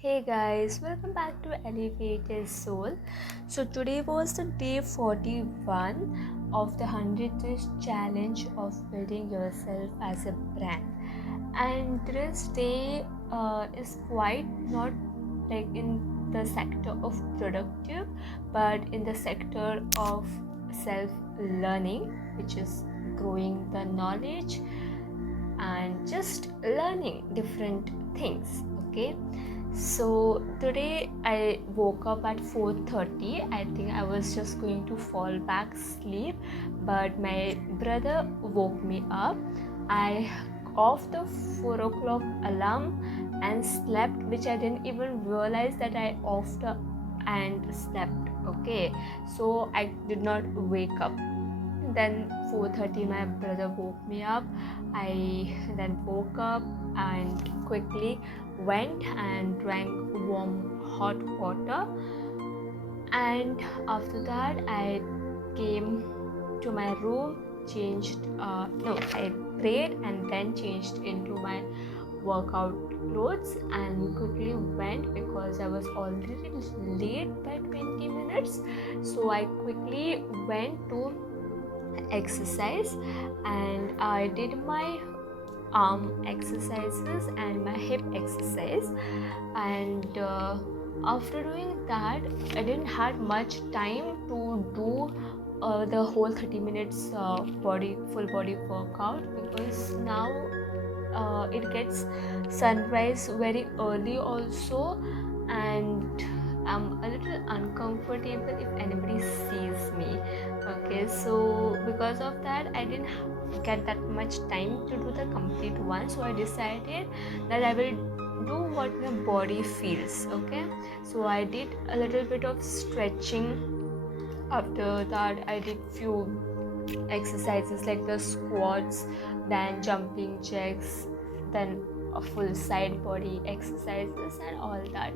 Hey guys, welcome back to Alleviated Soul. So today was the day 41 of the 100 days challenge of building yourself as a brand. And today's day is quite not like in the sector of productive, but in the sector of self-learning, which is growing the knowledge and just learning different things. Okay, so today I woke up at 4:30. I think I was just going to fall back asleep, but my brother woke me up. I off the 4 o'clock alarm and slept, which I didn't even realize that I offed and slept. Okay, so I did not wake up. Then 4:30 my brother woke me up. I then woke up and quickly went and drank warm hot water, and after that I came to my room, changed no I prayed and then changed into my workout clothes and quickly went because I was already late by 20 minutes. So I quickly went to exercise and I did my arm exercises and my hip exercise, and after doing that I didn't had much time to do the whole 30 minutes full body workout, because now it gets sunrise very early also, and I'm a little uncomfortable if anybody sees me. Okay, so because of that I didn't get that much time to do the complete one, so I decided that I will do what my body feels. Okay, so I did a little bit of stretching. After that I did few exercises like the squats, then jumping jacks, then a full side body exercises and all that,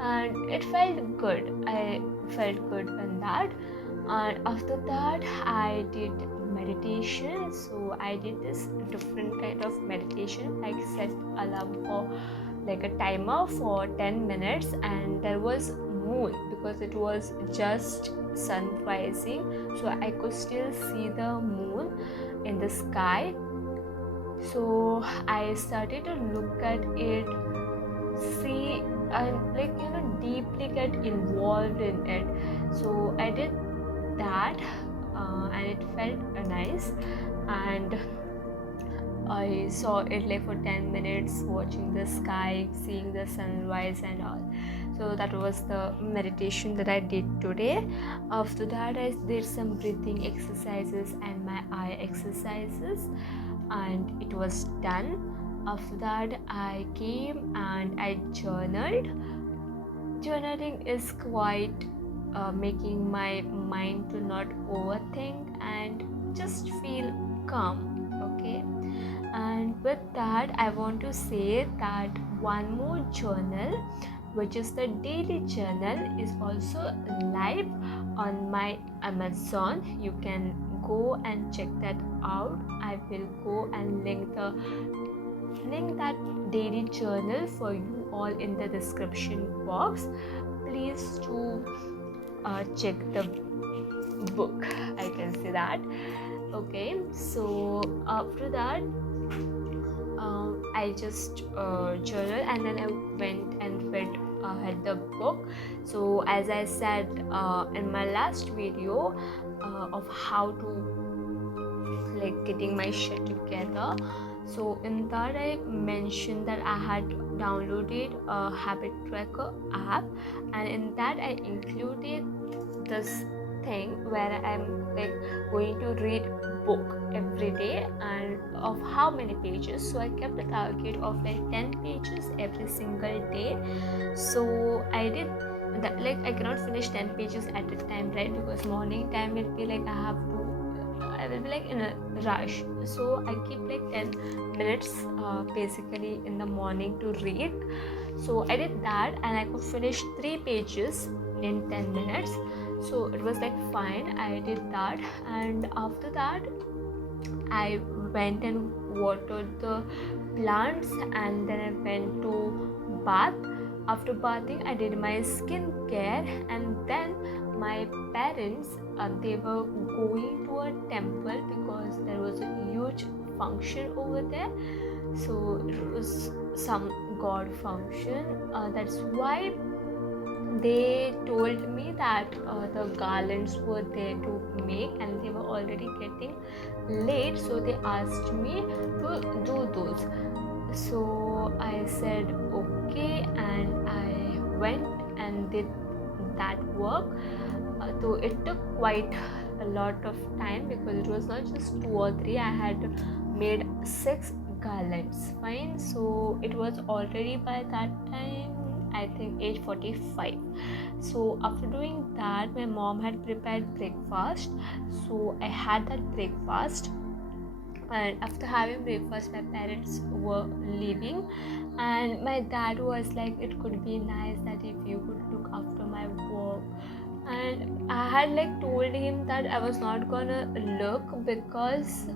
and it felt good. I felt good in that. And after that I did meditation. So I did this different kind of meditation, like set alarm for like a timer for 10 minutes, and there was moon because it was just sun rising, so I could still see the moon in the sky. So I started to look at it, see, and deeply get involved in it. So I did that, and it felt nice. And I saw it like for 10 minutes, watching the sky, seeing the sunrise and all. So that was the meditation that I did today. After that I did some breathing exercises and my eye exercises, and it was done. After that I came and I journaled. Journaling is quite making my mind to not overthink and just feel calm. Okay, and with that I want to say that one more journal, which is the daily journal, is also live on my Amazon. You can go and check that out. I will go and link that daily journal for you all in the description box. Please to check the book, I can say that. Okay, so after that I just journal, and then I went and read the book. So as I said in my last video of how to like getting my shit together, so in that I mentioned that I had downloaded a habit tracker app, and in that I included this thing where I'm like going to read book every day, and of how many pages. So I kept a target of like 10 pages every single day. So I did that. Like I cannot finish 10 pages at a time, right? Because morning time will be like I will be like in a rush. So I keep like 10 minutes basically in the morning to read. So I did that, and I could finish 3 pages in 10 minutes. So it was like fine. I did that, and after that I went and watered the plants, and then I went to bath. after bathing I did my skincare, and then my parents they were going to a temple because there was a huge function over there. So it was some god function, that's why they told me that the garlands were there to make and they were already getting late, so they asked me to do those. So I said okay, and I went and did that work. Though it took quite a lot of time because it was not just 2 or 3, I had made 6 garlands. Fine, so it was already by that time I think age 45. So after doing that, my mom had prepared breakfast, so I had that breakfast. And after having breakfast, my parents were leaving, and my dad was like, it could be nice that if you could look after my work. And I had like told him that I was not gonna look because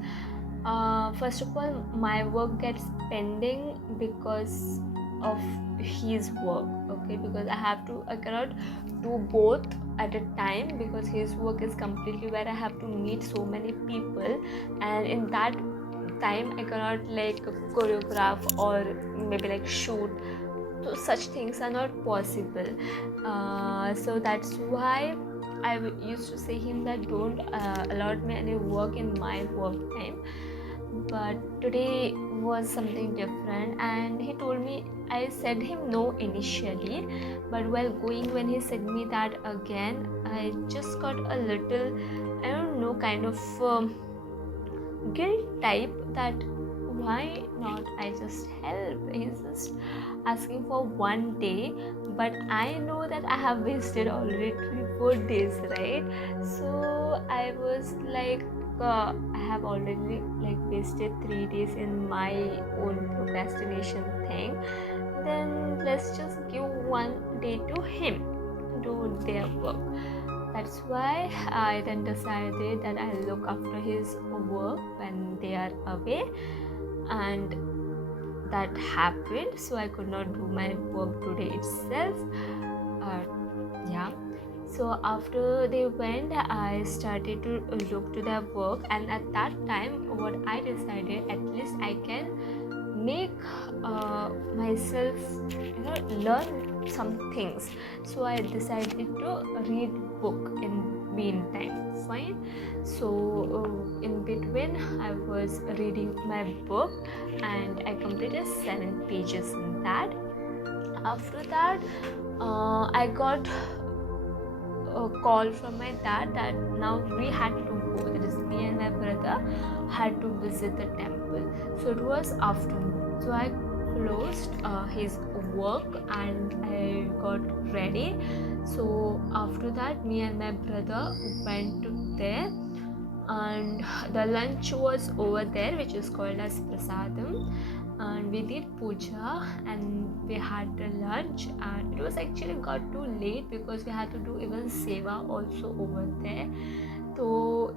first of all my work gets pending because of his work, okay, because I cannot do both at a time because his work is completely where I have to meet so many people, and in that time I cannot like choreograph or maybe like shoot. So such things are not possible. So that's why I used to say him that don't allot me any work in my work time. But today was something different, and he told me, I said him no initially, but while going, when he said me that again, I just got a little, I don't know, kind of guilt type that why not I just help. He's just asking for 1 day, but I know that I have wasted already 3-4 days, right? So I was like, I have already like wasted 3 days in my own procrastination thing. Then let's just give 1 day to him, do their work. That's why I then decided that I'll look after his work when they are away, and that happened. So I could not do my work today itself. Yeah. So after they went, I started to look to their work, and at that time, what I decided, at least I can make myself, learn some things. So I decided to read book in meantime. Fine. So in between, I was reading my book, and I completed 7 pages in that. After that, I got a call from my dad that now we had to go, that is me and my brother had to visit the temple. So it was afternoon, so I closed his work and I got ready. So after that, me and my brother went to there, and the lunch was over there, which is called as prasadam, and we did puja and we had the lunch, and it was actually got too late because we had to do even seva also over there. So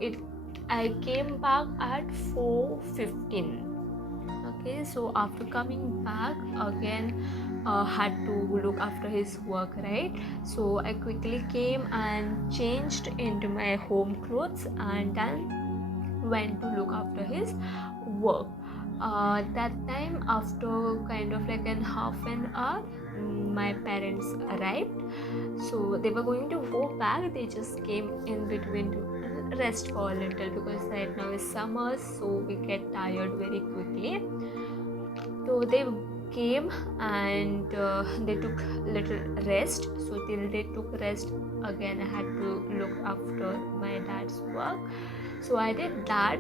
I came back at 4:15. Okay, so after coming back again, had to look after his work, right? So I quickly came and changed into my home clothes and then went to look after his work. That time, after kind of like an half an hour, my parents arrived. So they were going to go back, they just came in between to rest for a little because right now is summer, so we get tired very quickly. So they came and they took little rest. So till they took rest, again I had to look after my dad's work. So I did that,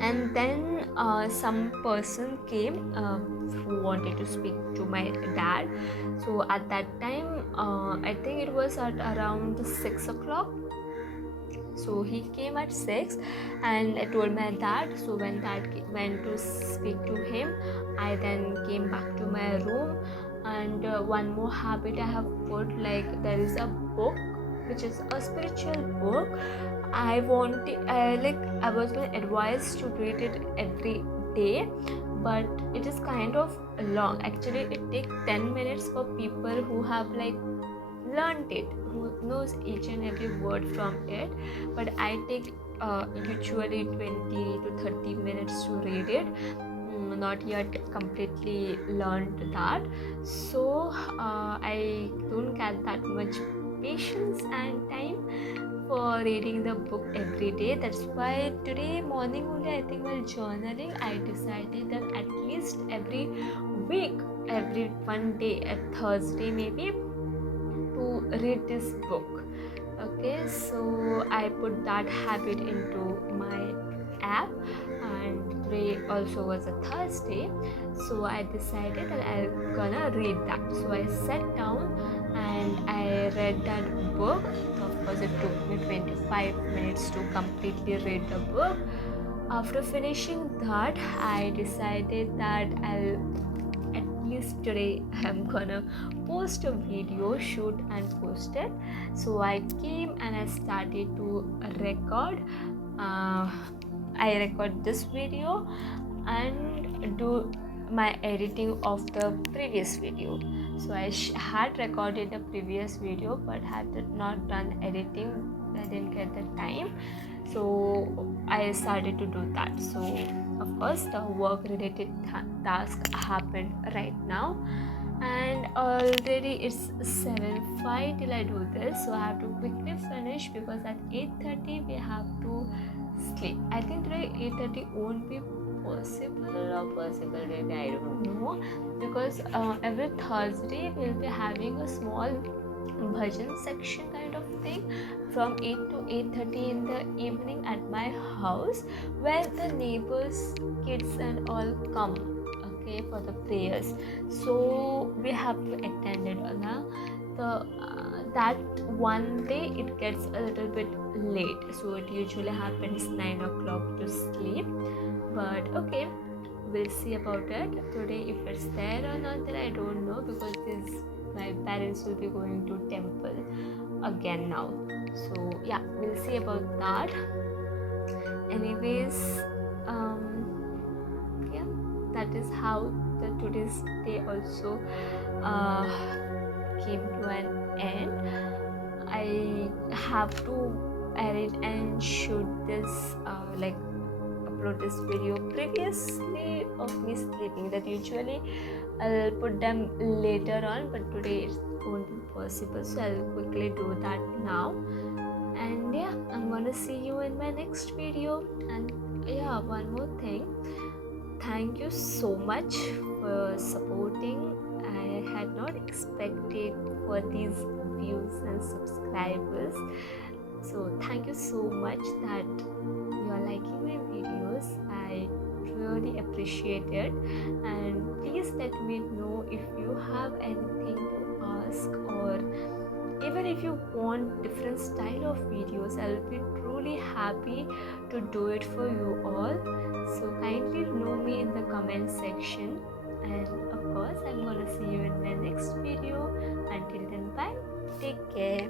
and then some person came who wanted to speak to my dad. So at that time, I think it was at around 6 o'clock. So he came at 6 and I told my dad. So when dad went to speak to him, I then came back to my room. And one more habit I have put, like there is a book which is a spiritual book. I was being advised to read it every day, but it is kind of long. Actually, it takes 10 minutes for people who have like learned it, who knows each and every word from it, but I take usually 20 to 30 minutes to read it. Not yet completely learned that, so I don't get that much patience and time for reading the book every day. That's why today morning only, I think, while journaling, I decided that at least every week, every one day, at Thursday maybe, to read this book. Okay, so I put that habit into my app, and today also was a Thursday, so I decided that I'm gonna read that. So I sat down and I read that book. Of course, it took me 25 minutes to completely read the book. After finishing that, I decided that I'll at least today I'm gonna post a video, shoot and post it. So I came and I started to record. I record this video and do my editing of the previous video. So I had recorded the previous video but had not done editing. I didn't get the time, so I started to do that. So of course the work related task happened right now, and already it's 7:05 till I do this, so I have to quickly finish because at 8:30 we have to sleep. I think today 8:30 won't be possible maybe, I don't know, because every Thursday we'll be having a small bhajan section kind of thing from 8 to 8:30 in the evening at my house, where the neighbors kids and all come, okay, for the prayers. So we have to attend it on that one day. It gets a little bit late, so it usually happens 9 o'clock to sleep, but okay, we'll see about it today. If it's there or not, then I don't know, because my parents will be going to temple again now. So yeah, we'll see about that. Anyways, yeah, that is how the today's day also came to an end. I have to edit and shoot this upload this video previously of me sleeping. That usually I'll put them later on, but today it won't be possible, so I'll quickly do that now. And yeah, I'm gonna see you in my next video. And yeah, one more thing, thank you so much for supporting. I had not expected for these views and subscribers, so thank you so much that you are liking my videos. I really appreciate it, and please let me know if you have anything to ask, or even if you want different style of videos. I'll be truly happy to do it for you all. So kindly know me in the comment section, and of course I'm gonna see you in my next video. Until then, bye, take care.